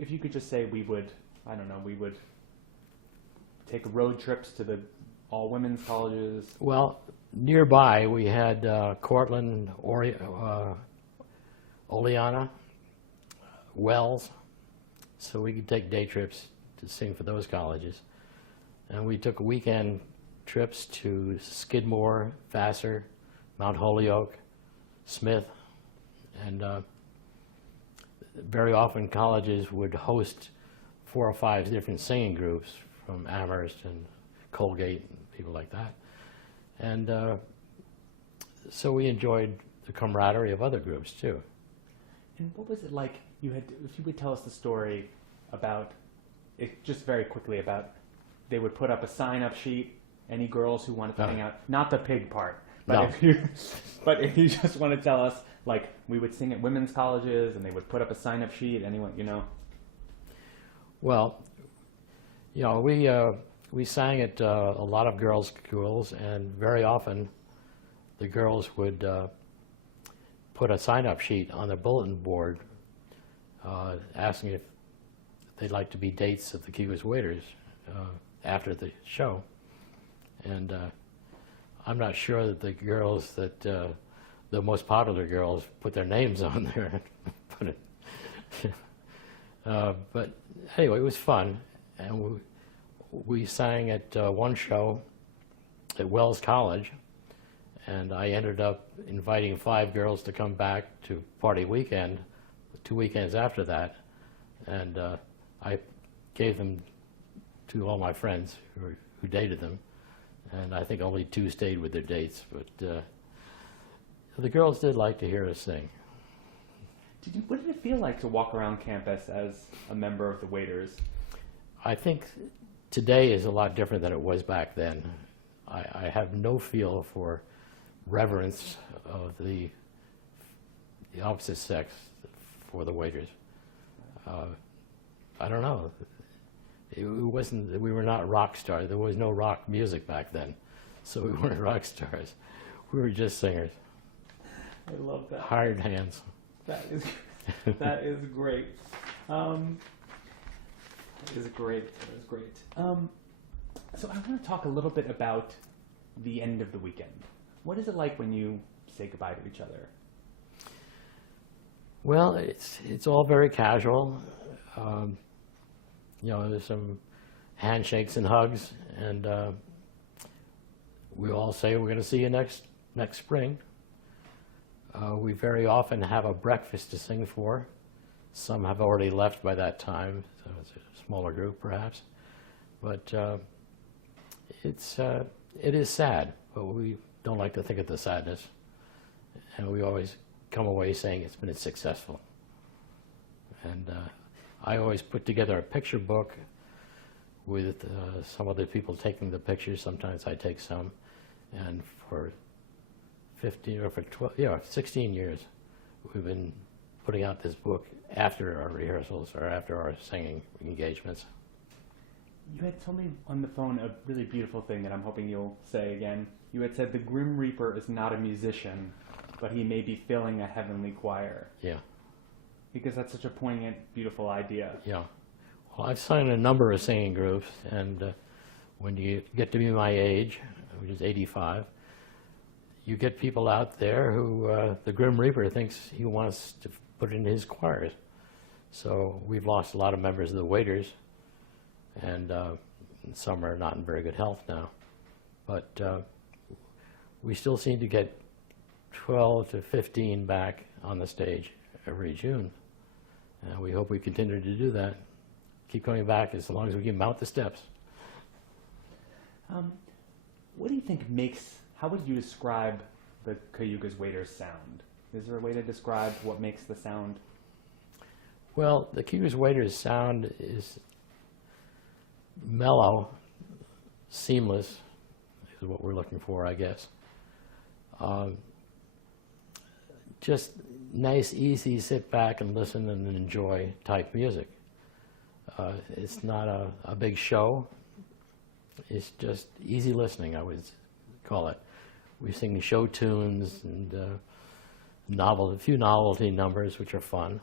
if you could just say we would, I don't know, we would take road trips to the all women's colleges. Well, nearby we had Cortland, Oleana, Wells, so we could take day trips to sing for those colleges. And we took weekend trips to Skidmore, Vassar, Mount Holyoke, Smith, and very often colleges would host 4 or 5 different singing groups from Amherst and Colgate and people like that. And so we enjoyed the camaraderie of other groups too. And what was it like? You had, if you would tell us the story about it, just very quickly about, they would put up a sign-up sheet. Any girls who wanted to hang out, not the pig part, but No. if you just want to tell us, like, we would sing at women's colleges, and they would put up a sign-up sheet. Anyone, you know? Well, you know, we sang at a lot of girls' schools, and very often the girls would put a sign-up sheet on their bulletin board asking if they'd like to be dates of the Kiwa's Waiters after the show. And I'm not sure that the girls that, the most popular girls, put their names on there. But anyway, it was fun. And we sang at one show at Wells College, and I ended up inviting 5 girls to come back to party weekend, 2 weekends after that, and I gave them to all my friends who dated them, and I think only 2 stayed with their dates, but the girls did like to hear us sing. What did it feel like to walk around campus as a member of the Waiters? I think today is a lot different than it was back then. I have no feel for reverence of the opposite sex for the Waiters. I don't know. It wasn't. We were not rock stars. There was no rock music back then, so we weren't rock stars. We were just singers. I love that. Hired hands. That is great. That is great. That is great. So I want to talk a little bit about the end of the weekend. What is it like when you say goodbye to each other? Well, it's all very casual. You know, there's some handshakes and hugs, and we all say we're going to see you next spring. We very often have a breakfast to sing for. Some have already left by that time, so it's a smaller group perhaps. But it is sad, but we don't like to think of the sadness. And we always come away saying it's been successful. And I always put together a picture book with some other people taking the pictures. Sometimes I take some. And for 16 years, we've been putting out this book after our rehearsals or after our singing engagements. You had told me on the phone a really beautiful thing that I'm hoping you'll say again. You had said the Grim Reaper is not a musician, but he may be filling a heavenly choir. Yeah. Because that's such a poignant, beautiful idea. Yeah. Well, I've signed a number of singing groups, and when you get to be my age, which is 85, you get people out there who the Grim Reaper thinks he wants to put in his choirs. So we've lost a lot of members of the Waiters, and some are not in very good health now. But we still seem to get 12 to 15 back on the stage every June. And we hope we continue to do that. Keep coming back as long as we can mount the steps. What do you think how would you describe the Cayuga's Waiters sound? Is there a way to describe what makes the sound? Well, the Cayuga's Waiters sound is mellow, seamless, is what we're looking for, I guess. Just nice, easy, sit back and listen and enjoy type music. It's not a big show. It's just easy listening, I would call it. We sing show tunes and a few novelty numbers, which are fun.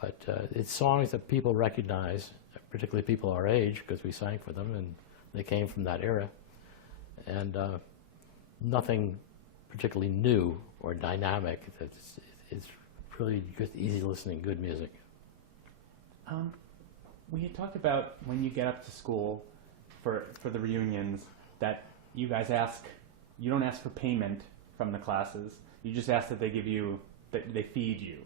But it's songs that people recognize, particularly people our age, because we sang for them, and they came from that era. And nothing particularly new or dynamic. It's really just easy listening, good music. We had talked about when you get up to school for the reunions that you guys you don't ask for payment from the classes. You just ask that they give you, that they feed you.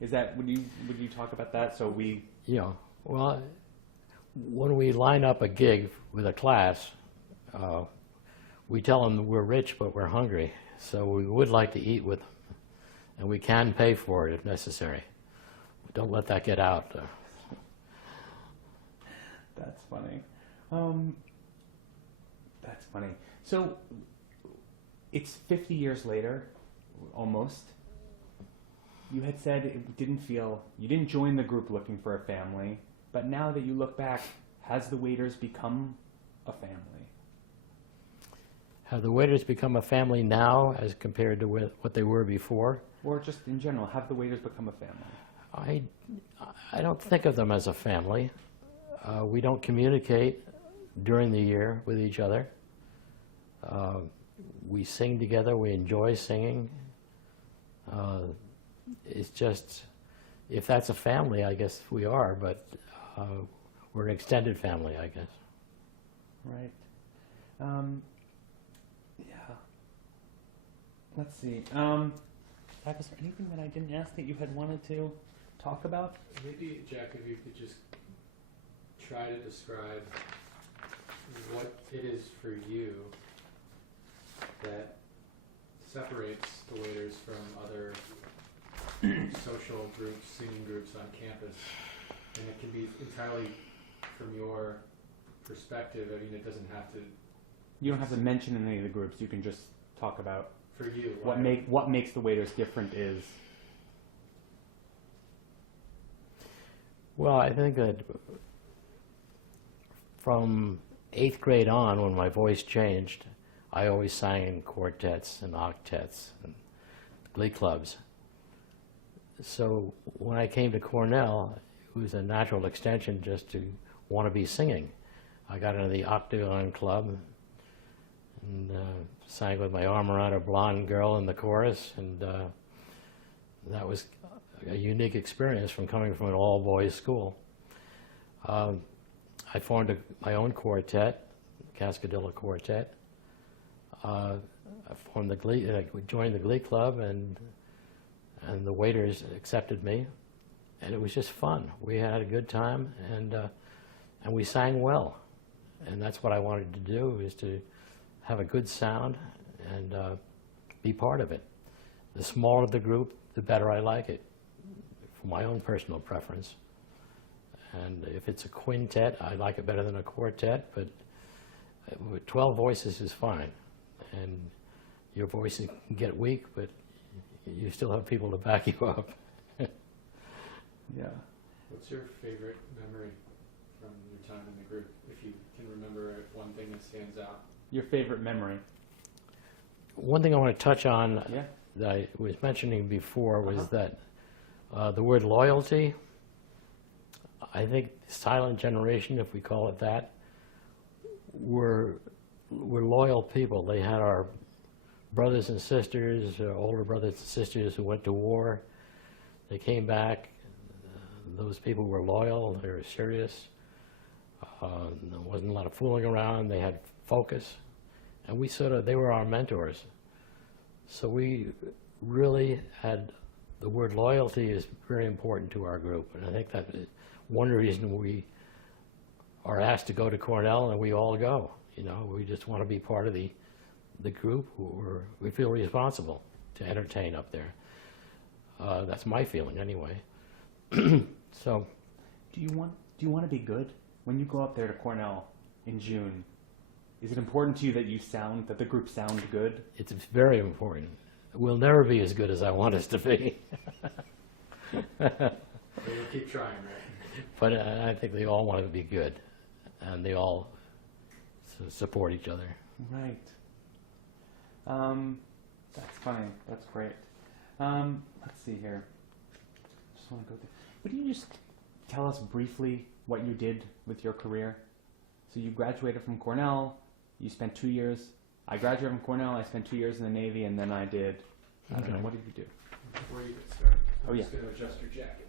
Is that, would you talk about that? So we... Yeah, well, when we line up a gig with a class, we tell them we're rich but we're hungry, so we would like to eat with them, and we can pay for it if necessary. Don't let that get out. That's funny. That's funny. So it's 50 years later, almost. You had said you didn't join the group looking for a family, but now that you look back, has the Waiters become a family? Have the Waiters become a family now as compared to what they were before? Or just in general, have the Waiters become a family? I don't think of them as a family. We don't communicate during the year with each other. We sing together. We enjoy singing. It's just, if that's a family, I guess we are, but we're an extended family, I guess. Right. Yeah. Let's see. Jack, is there anything that I didn't ask that you had wanted to talk about? Maybe, Jack, if you could just try to describe what it is for you that separates the Waiters from other social groups, singing groups on campus. And it can be entirely from your perspective. I mean, it doesn't have to... You don't have to mention any of the groups. You can just talk about For you, what makes the Waiters different is... Well, I think that from 8th grade on, when my voice changed, I always sang in quartets and octets and glee clubs. So when I came to Cornell, it was a natural extension just to want to be singing. I got into the Octagon Club and sang with my arm around a blonde girl in the chorus, and that was a unique experience from coming from an all-boys school. I formed my own quartet, Cascadilla Quartet. I formed I joined the Glee Club, and the Waiters accepted me, and it was just fun. We had a good time, and we sang well, and that's what I wanted to do, is to have a good sound and be part of it. The smaller the group, the better I like it, for my own personal preference. And if it's a quintet, I like it better than a quartet, but 12 voices is fine. And your voice can get weak, but you still have people to back you up. Yeah. What's your favorite memory from your time in the group? If you can remember one thing that stands out. Your favorite memory? One thing I want to touch on Yeah. that I was mentioning before was that the word loyalty, I think Silent Generation, if we call it that, were loyal people. They had our brothers and sisters, older brothers and sisters who went to war. They came back. Those people were loyal. They were serious. There wasn't a lot of fooling around. They had focus. And they were our mentors. So we really had, the word loyalty is very important to our group. And I think that is one reason we are asked to go to Cornell, and we all go. You know, we just want to be part of the group. We feel responsible to entertain up there. That's my feeling anyway. So, do you want to be good when you go up there to Cornell in June? Is it important to you that the group sound good? It's very important. We'll never be as good as I want us to be. So you'll keep trying, right? But I think they all want to be good, and they all support each other. Right. That's funny. That's great. Let's see here. Just want to go through. Would you just tell us briefly what you did with your career? So you graduated from Cornell. You spent 2 years. I graduated from Cornell. I spent 2 years in the Navy, and then I don't know. What did you do? Before you get started, Oh, I'm yeah. just going to adjust your jacket.